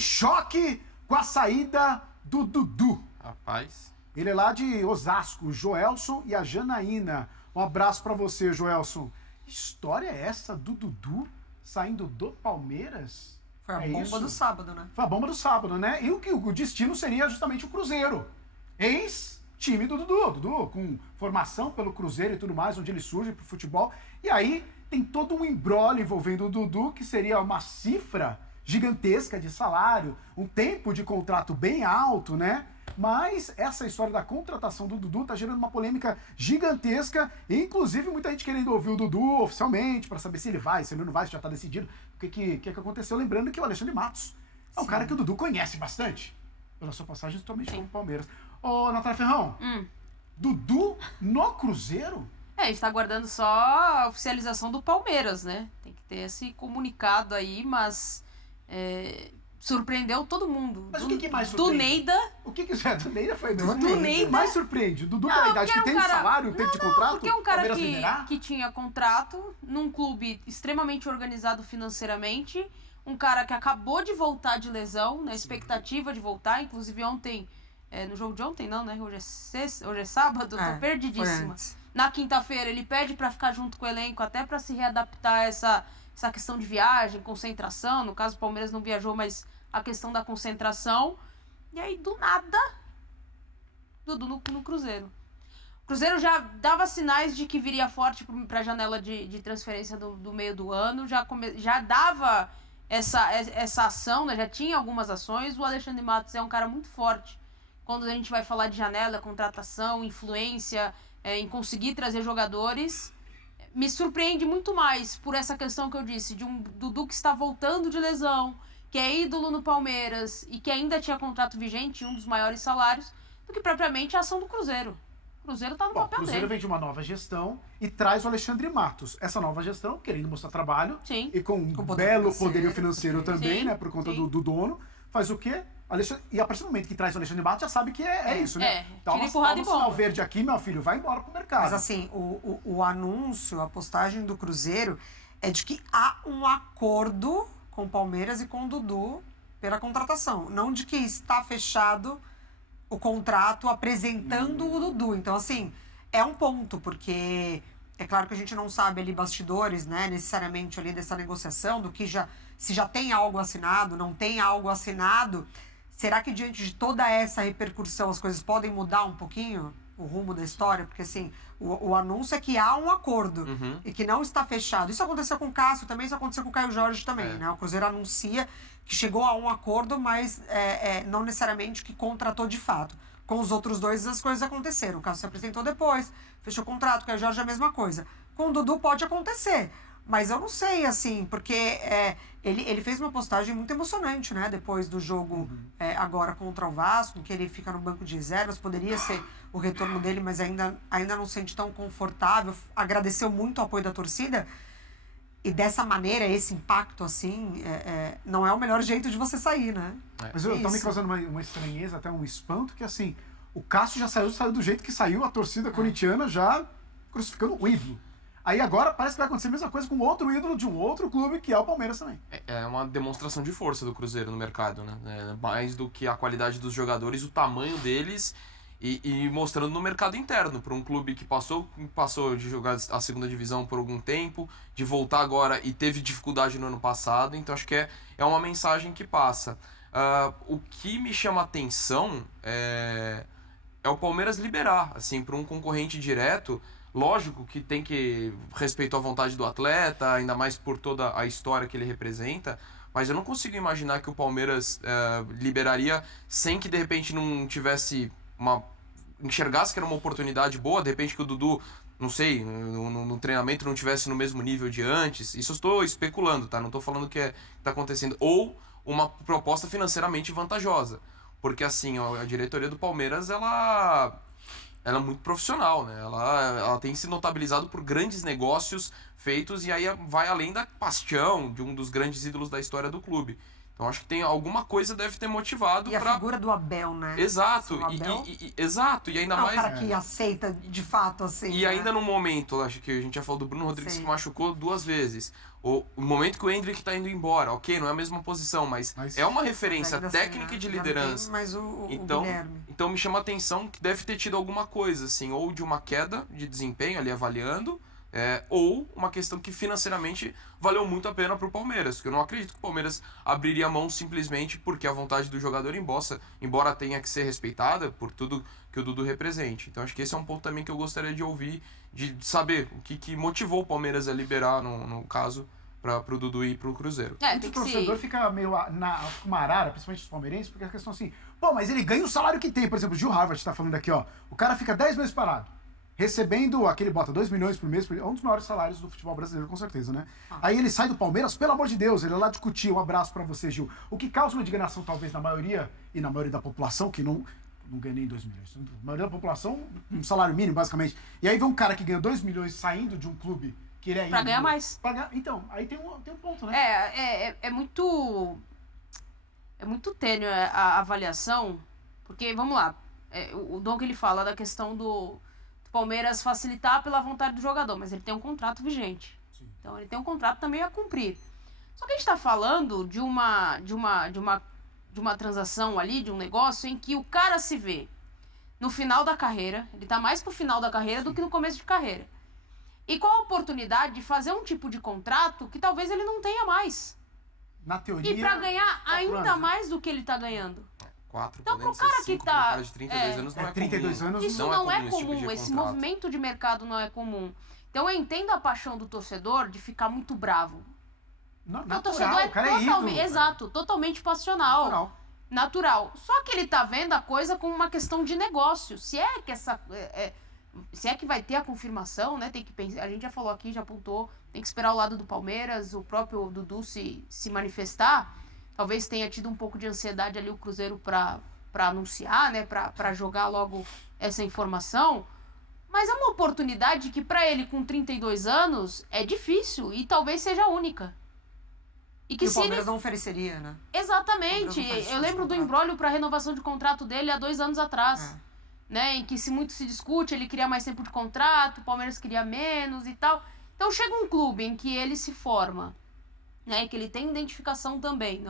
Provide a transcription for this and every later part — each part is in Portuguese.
choque com a saída do Dudu. Rapaz. Ele é lá de Osasco, o Joelson e a Janaína. Um abraço pra você, Joelson. Que história é essa do Dudu saindo do Palmeiras? Foi a bomba do sábado, né? Foi a bomba do sábado, né? E o destino seria justamente o Cruzeiro. Ex-time do Dudu. Dudu com formação pelo Cruzeiro e tudo mais, onde ele surge pro futebol. E aí tem todo um imbróglio envolvendo o Dudu, que seria uma cifra gigantesca de salário, um tempo de contrato bem alto, né? Mas essa história da contratação do Dudu tá gerando uma polêmica gigantesca, e inclusive muita gente querendo ouvir o Dudu oficialmente para saber se ele vai, se ele não vai, se já tá decidido. O que aconteceu? Lembrando que o Alexandre Matos é um cara que o Dudu conhece bastante, pela sua passagem totalmente com o Palmeiras. Ô, Natália Ferrão, Dudu no Cruzeiro? A gente tá aguardando só a oficialização do Palmeiras, né? Tem que ter esse comunicado aí, mas surpreendeu todo mundo. Mas o que mais surpreende? Do Neida. O que é? Do Neida foi mesmo? Do Neida. Mais surpreende? O Dudu pela idade que tem de salário, tempo de contrato? Porque é um cara Palmeiras que tinha contrato num clube extremamente organizado financeiramente, um cara que acabou de voltar de lesão, na expectativa de voltar, inclusive ontem, no jogo de ontem não, né? Hoje é sábado, tô perdidíssima. Na quinta-feira ele pede pra ficar junto com o elenco, até pra se readaptar a essa questão de viagem, concentração. No caso, o Palmeiras não viajou, mas a questão da concentração. E aí, do nada, Dudu no Cruzeiro. O Cruzeiro já dava sinais de que viria forte pra janela de transferência do meio do ano, já dava essa ação, né? Já tinha algumas ações. O Alexandre Matos é um cara muito forte quando a gente vai falar de janela, contratação, influência, em conseguir trazer jogadores. Me surpreende muito mais por essa questão que eu disse, de um Dudu que está voltando de lesão, que é ídolo no Palmeiras e que ainda tinha contrato vigente, um dos maiores salários, do que propriamente a ação do Cruzeiro. O Cruzeiro tá no papel dele. O Cruzeiro vem de uma nova gestão e traz o Alexandre Matos. Essa nova gestão, querendo mostrar trabalho, e com um belo poderio financeiro também, né, por conta do dono, faz o quê? E a partir do momento que traz o Alexandre Matos, já sabe que é isso, né? Dá um sinal verde aqui, meu filho, vai embora pro mercado. Mas assim, o anúncio, a postagem do Cruzeiro é de que há um acordo com o Palmeiras e com o Dudu pela contratação. Não de que está fechado o contrato apresentando o Dudu. Então, assim, é um ponto, porque é claro que a gente não sabe ali bastidores, né, necessariamente ali dessa negociação, do que se já tem algo assinado, não tem algo assinado. Será que diante de toda essa repercussão as coisas podem mudar um pouquinho o rumo da história? Porque assim, o anúncio é que há um acordo e que não está fechado. Isso aconteceu com o Cássio também, isso aconteceu com o Caio Jorge também, né? O Cruzeiro anuncia que chegou a um acordo, mas não necessariamente que contratou de fato. Com os outros dois as coisas aconteceram. O Cássio se apresentou depois, fechou o contrato, o Caio Jorge é a mesma coisa. Com o Dudu pode acontecer. Mas eu não sei, assim, porque ele fez uma postagem muito emocionante, né? Depois do jogo agora contra o Vasco, que ele fica no banco de reservas, poderia ser o retorno dele, mas ainda não se sente tão confortável. Agradeceu muito o apoio da torcida. E dessa maneira, esse impacto, assim, não é o melhor jeito de você sair, né? Mas tá me causando uma estranheza, até um espanto, que assim, o Cássio já saiu do jeito que saiu, a torcida corintiana já crucificando o ídolo. Aí agora parece que vai acontecer a mesma coisa com outro ídolo de um outro clube, que é o Palmeiras também. É uma demonstração de força do Cruzeiro no mercado, né? Mais do que a qualidade dos jogadores, o tamanho deles e mostrando no mercado interno, para um clube que passou de jogar a segunda divisão por algum tempo, de voltar agora e teve dificuldade no ano passado. Então acho que é uma mensagem que passa. O que me chama a atenção é o Palmeiras liberar, assim, para um concorrente direto. Lógico que tem que respeitar a vontade do atleta, ainda mais por toda a história que ele representa, mas eu não consigo imaginar que o Palmeiras liberaria sem que de repente não tivesse enxergasse que era uma oportunidade boa, de repente que o Dudu, não sei, no treinamento não tivesse no mesmo nível de antes. Isso eu estou especulando, tá? Não estou falando que está acontecendo. Ou uma proposta financeiramente vantajosa, porque assim, a diretoria do Palmeiras, ela é muito profissional, né? Ela tem se notabilizado por grandes negócios feitos, e aí vai além da paixão de um dos grandes ídolos da história do clube. Então acho que tem alguma coisa deve ter motivado E a figura do Abel, né? Exato, O Abel exato, e ainda não é mais... um cara que aceita de fato, assim. E ainda no momento, acho que a gente já falou do Bruno Rodrigues Sim. que machucou 2 vezes. O momento que o Endrick tá indo embora, ok, não é a mesma posição, mas é uma referência Ainda técnica assim, e de né? Já liderança. tem mais o Então, Guilherme. então me chama a atenção que deve ter tido alguma coisa, assim, ou de uma queda de desempenho ali avaliando, ou uma questão que financeiramente valeu muito a pena pro Palmeiras, porque eu não acredito que o Palmeiras abriria mão simplesmente porque a vontade do jogador embora tenha que ser respeitada por tudo que o Dudu represente. Então acho que esse é um ponto também que eu gostaria de ouvir, de saber o que motivou o Palmeiras a liberar, no caso, pro Dudu ir pro Cruzeiro. Muito torcedor fica meio uma arara, principalmente os palmeirenses, porque a questão assim, pô, mas ele ganha o salário que tem. Por exemplo, o Gil Harvard tá falando aqui, ó. O cara fica 10 meses parado, recebendo aquele, bota 2 milhões por mês, é um dos maiores salários do futebol brasileiro, com certeza, né? Aí ele sai do Palmeiras, pelo amor de Deus, ele é lá de Cotia, um abraço pra você, Gil. O que causa uma indignação, talvez, na maioria, e na maioria da população, que não ganha nem 2 milhões. A maioria da população, um salário mínimo, basicamente. E aí vem um cara que ganha 2 milhões saindo de um clube que ele é Pra ganhar mais. Então, aí tem um ponto, né? É muito tênue a avaliação, porque, vamos lá, o Dom que ele fala da questão do Palmeiras facilitar pela vontade do jogador, mas ele tem um contrato vigente. Sim. Então ele tem um contrato também a cumprir. Só que a gente está falando de uma transação ali, de um negócio em que o cara se vê no final da carreira, ele tá mais pro final da carreira do que no começo de carreira. E com a oportunidade de fazer um tipo de contrato que talvez ele não tenha mais. Na teoria... E pra ganhar 4 ainda anos, né? mais do que ele tá ganhando. 4, Então, podendo pro cara ser que 5, tá- pro cara de 32 anos não é 32 comum. anos Isso Não é não é comum esse tipo comum, de esse contrato. movimento de mercado não é comum. Então eu entendo a paixão do torcedor de ficar muito bravo. Porque o torcedor Natural, o cara é ídolo. exato, totalmente passional. Natural. Só que ele tá vendo a coisa como uma questão de negócio. Se é que se é que vai ter a confirmação, né? Tem que pensar. A gente já falou aqui, já apontou. Tem que esperar o lado do Palmeiras, o próprio Dudu se manifestar. Talvez tenha tido um pouco de ansiedade ali o Cruzeiro pra anunciar, né? Pra jogar logo essa informação. Mas é uma oportunidade que pra ele com 32 anos é difícil e talvez seja única. E que E o se ele... Palmeiras não ofereceria, né? Exatamente. O Palmeiras não faz Eu lembro do contrato. imbróglio para renovação de contrato dele há 2 anos atrás. Né? Em que muito se discute, ele queria mais tempo de contrato, o Palmeiras queria menos e tal. Então chega um clube em que ele se forma, né? Que ele tem identificação também.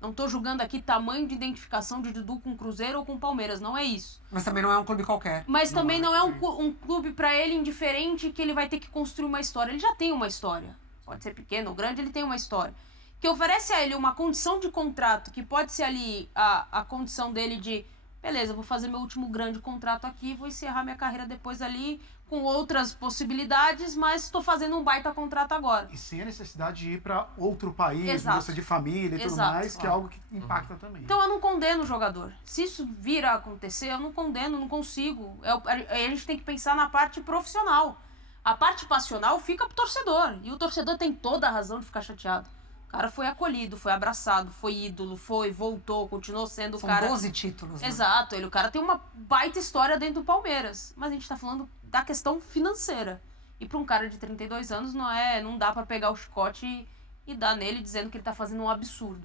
Não tô julgando aqui tamanho de identificação de Dudu com o Cruzeiro ou com o Palmeiras, não é isso. Mas também não é um clube qualquer. Mas também não é um clube para ele indiferente que ele vai ter que construir uma história. Ele já tem uma história. Pode ser pequeno ou grande, ele tem uma história. Que oferece a ele uma condição de contrato, que pode ser ali a condição dele de, beleza, vou fazer meu último grande contrato aqui, vou encerrar minha carreira depois ali com outras possibilidades, mas estou fazendo um baita contrato agora. E sem a necessidade de ir pra outro país, Exato. mudança de família e tudo Exato, mais, que é algo que impacta também. Então eu não condeno o jogador. Se isso vir a acontecer, eu não condeno, não consigo. A gente tem que pensar na parte profissional. A parte passional fica pro torcedor. E o torcedor tem toda a razão de ficar chateado. O cara foi acolhido, foi abraçado, foi ídolo, voltou, continuou sendo o São cara... 12 títulos, né? Exato, o cara tem uma baita história dentro do Palmeiras. Mas a gente tá falando da questão financeira. E pra um cara de 32 anos não dá pra pegar o chicote e dar nele dizendo que ele tá fazendo um absurdo.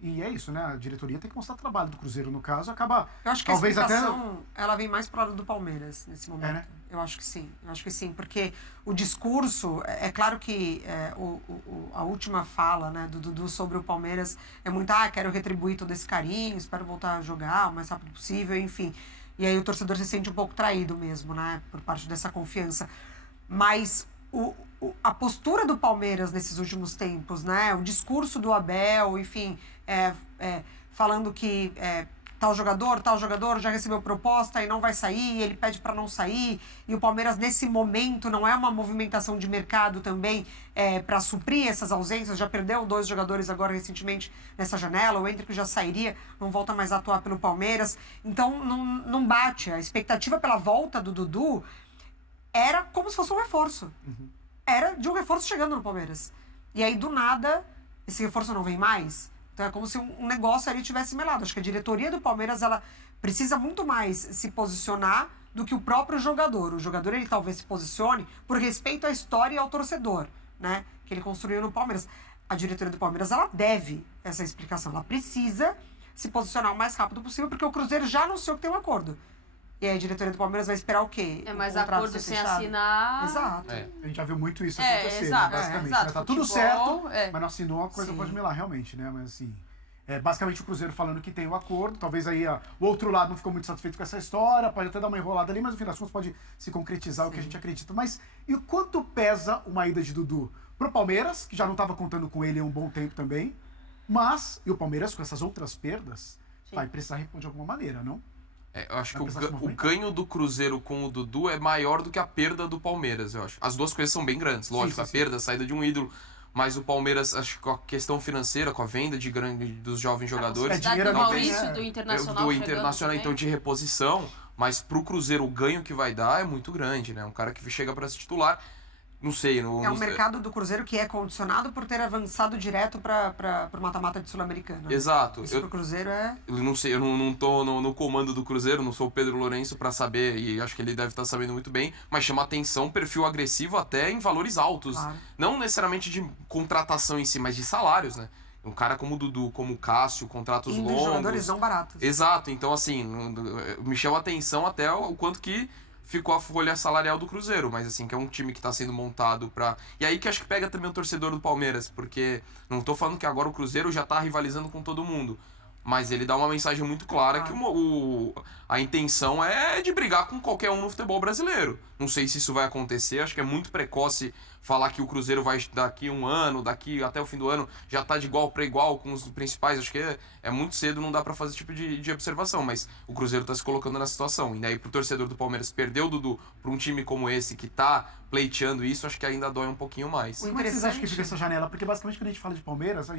E é isso, né? A diretoria tem que mostrar trabalho do Cruzeiro, no caso, acaba... Eu acho que talvez a explicação, ela vem mais pro lado do Palmeiras, nesse momento. né? Eu acho que sim, porque o discurso, é claro que a última fala, né, do Dudu sobre o Palmeiras é muito, quero retribuir todo esse carinho, espero voltar a jogar o mais rápido possível, enfim. E aí o torcedor se sente um pouco traído mesmo, né, por parte dessa confiança. Mas a postura do Palmeiras nesses últimos tempos, né, o discurso do Abel, enfim, falando que tal jogador já recebeu proposta e não vai sair, ele pede para não sair, e o Palmeiras nesse momento não é uma movimentação de mercado também para suprir essas ausências, já perdeu 2 jogadores agora recentemente nessa janela, o Endrick já sairia, não volta mais a atuar pelo Palmeiras, então não bate. A expectativa pela volta do Dudu era como se fosse um reforço. Era de um reforço chegando no Palmeiras. E aí, do nada, esse reforço não vem mais. Então é como se um negócio ali tivesse melado. Acho que a diretoria do Palmeiras, ela precisa muito mais se posicionar do que o próprio jogador. O jogador, ele talvez se posicione por respeito à história e ao torcedor, né? Que ele construiu no Palmeiras. a diretoria do Palmeiras, ela deve essa explicação. Ela precisa se posicionar o mais rápido possível, porque o Cruzeiro já anunciou que tem um acordo. E aí a diretoria do Palmeiras vai esperar o quê? Mas O contrato acordo ser sem fechado? assinar... Exato. A gente já viu muito isso É, acontecer, exato, né, basicamente. exato. Né? Tá tudo Futebol, certo, mas não assinou, a coisa Sim. pode melar, realmente, né? Mas assim, basicamente o Cruzeiro falando que tem o acordo, talvez aí o outro lado não ficou muito satisfeito com essa história, pode até dar uma enrolada ali, mas no fim das contas pode se concretizar o que a gente acredita. Mas e o quanto pesa uma ida de Dudu pro Palmeiras, que já não estava contando com ele há um bom tempo também, mas, e o Palmeiras com essas outras perdas, vai precisar repor de alguma maneira, não? Eu acho que Vai precisar se o movimentar. ganho do Cruzeiro com o Dudu é maior do que a perda do Palmeiras, eu acho. As duas coisas são bem grandes, lógico, sim, a sim. perda, a saída de um ídolo, mas o Palmeiras, acho que com a questão financeira, com a venda dos jovens jogadores, possibilidade dinheiro do talvez, Maurício, né? do Internacional do chegando Internacional, também. então, de reposição, mas pro Cruzeiro o ganho que vai dar é muito grande, né? Um cara que chega para ser titular, não sei... É um mercado do Cruzeiro que é condicionado por ter avançado direto para o mata-mata de Sul-Americana. Exato. Isso pro Cruzeiro é... Eu não sei, eu não tô no comando do Cruzeiro, não sou o Pedro Lourenço pra saber, e acho que ele deve estar sabendo muito bem, mas chama atenção perfil agressivo até em valores altos. Claro. Não necessariamente de contratação em si, mas de salários, né? Um cara como o Dudu, como o Cássio, contratos Indo em longos. jogadores não baratos. Exato, então assim, me chama atenção até o quanto que ficou a folha salarial do Cruzeiro, mas assim, que é um time que tá sendo montado pra... E aí que acho que pega também o torcedor do Palmeiras, porque não tô falando que agora o Cruzeiro já tá rivalizando com todo mundo, mas ele dá uma mensagem muito clara que a intenção é de brigar com qualquer um no futebol brasileiro. Não sei se isso vai acontecer, acho que é muito precoce falar que o Cruzeiro vai daqui um ano, daqui até o fim do ano, já tá de igual para igual com os principais. Acho que é muito cedo, não dá para fazer esse tipo de observação, mas o Cruzeiro tá se colocando nessa situação. E aí pro torcedor do Palmeiras perder o Dudu pra um time como esse que tá pleiteando isso, acho que ainda dói um pouquinho mais. Como é que vocês acham que fica essa janela? Porque basicamente quando a gente fala de Palmeiras,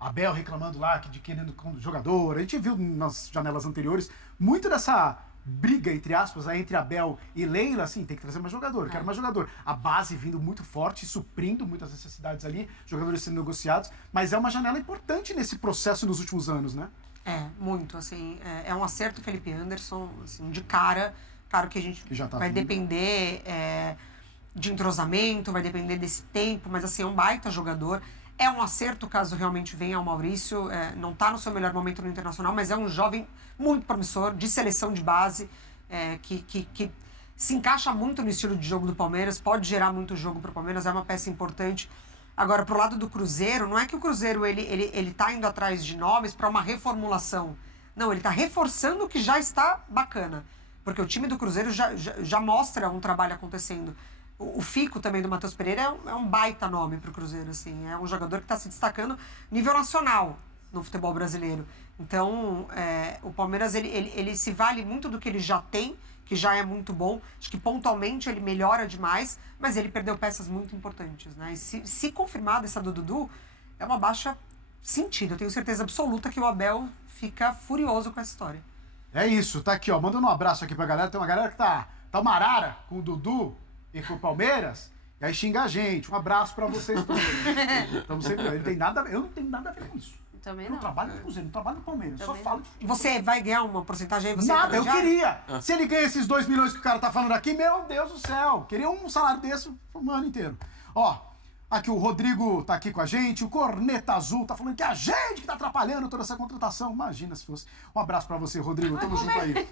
Abel reclamando lá de querendo jogador, a gente viu nas janelas anteriores muito dessa briga, entre aspas, aí, entre Abel e Leila, assim, tem que trazer mais jogador, quero mais jogador. A base vindo muito forte, suprindo muitas necessidades ali, jogadores sendo negociados, mas é uma janela importante nesse processo nos últimos anos, né? É, muito, assim, é um acerto Felipe Anderson, assim, de cara, claro que a gente Que já tá vai vindo. depender de entrosamento, vai depender desse tempo, mas assim, é um baita jogador. É um acerto caso realmente venha o Maurício, não está no seu melhor momento no Internacional, mas é um jovem muito promissor, de seleção de base, que se encaixa muito no estilo de jogo do Palmeiras, pode gerar muito jogo para o Palmeiras, é uma peça importante. Agora, pro lado do Cruzeiro, não é que o Cruzeiro ele tá indo atrás de nomes para uma reformulação. Não, ele está reforçando o que já está bacana. Porque o time do Cruzeiro já mostra um trabalho acontecendo. O Fico também do Matheus Pereira é um baita nome pro Cruzeiro, assim. É um jogador que está se destacando nível nacional no futebol brasileiro. Então, o Palmeiras, ele se vale muito do que ele já tem, que já é muito bom. Acho que pontualmente ele melhora demais, mas ele perdeu peças muito importantes, né? E se confirmada essa do Dudu, é uma baixa sentida. Eu tenho certeza absoluta que o Abel fica furioso com essa história. É isso, tá aqui, ó, mandando um abraço aqui pra galera, tem uma galera que tá uma arara com o Dudu e com o Palmeiras, e aí xinga a gente. Um abraço pra vocês todos. Estamos sempre, eu não tenho nada a ver com isso. Também Eu não não. trabalho no Cruzeiro, não trabalho no Palmeiras, só Também falo de futebol. Você vai ganhar uma porcentagem aí? Você Nada, eu intermediário? queria. Se ele ganha esses 2 milhões que o cara tá falando aqui, meu Deus do céu. Queria um salário desse um ano inteiro. Ó, aqui o Rodrigo tá aqui com a gente, o Corneta Azul tá falando que é a gente que tá atrapalhando toda essa contratação. Imagina se fosse. Um abraço pra você, Rodrigo. Tamo junto aí.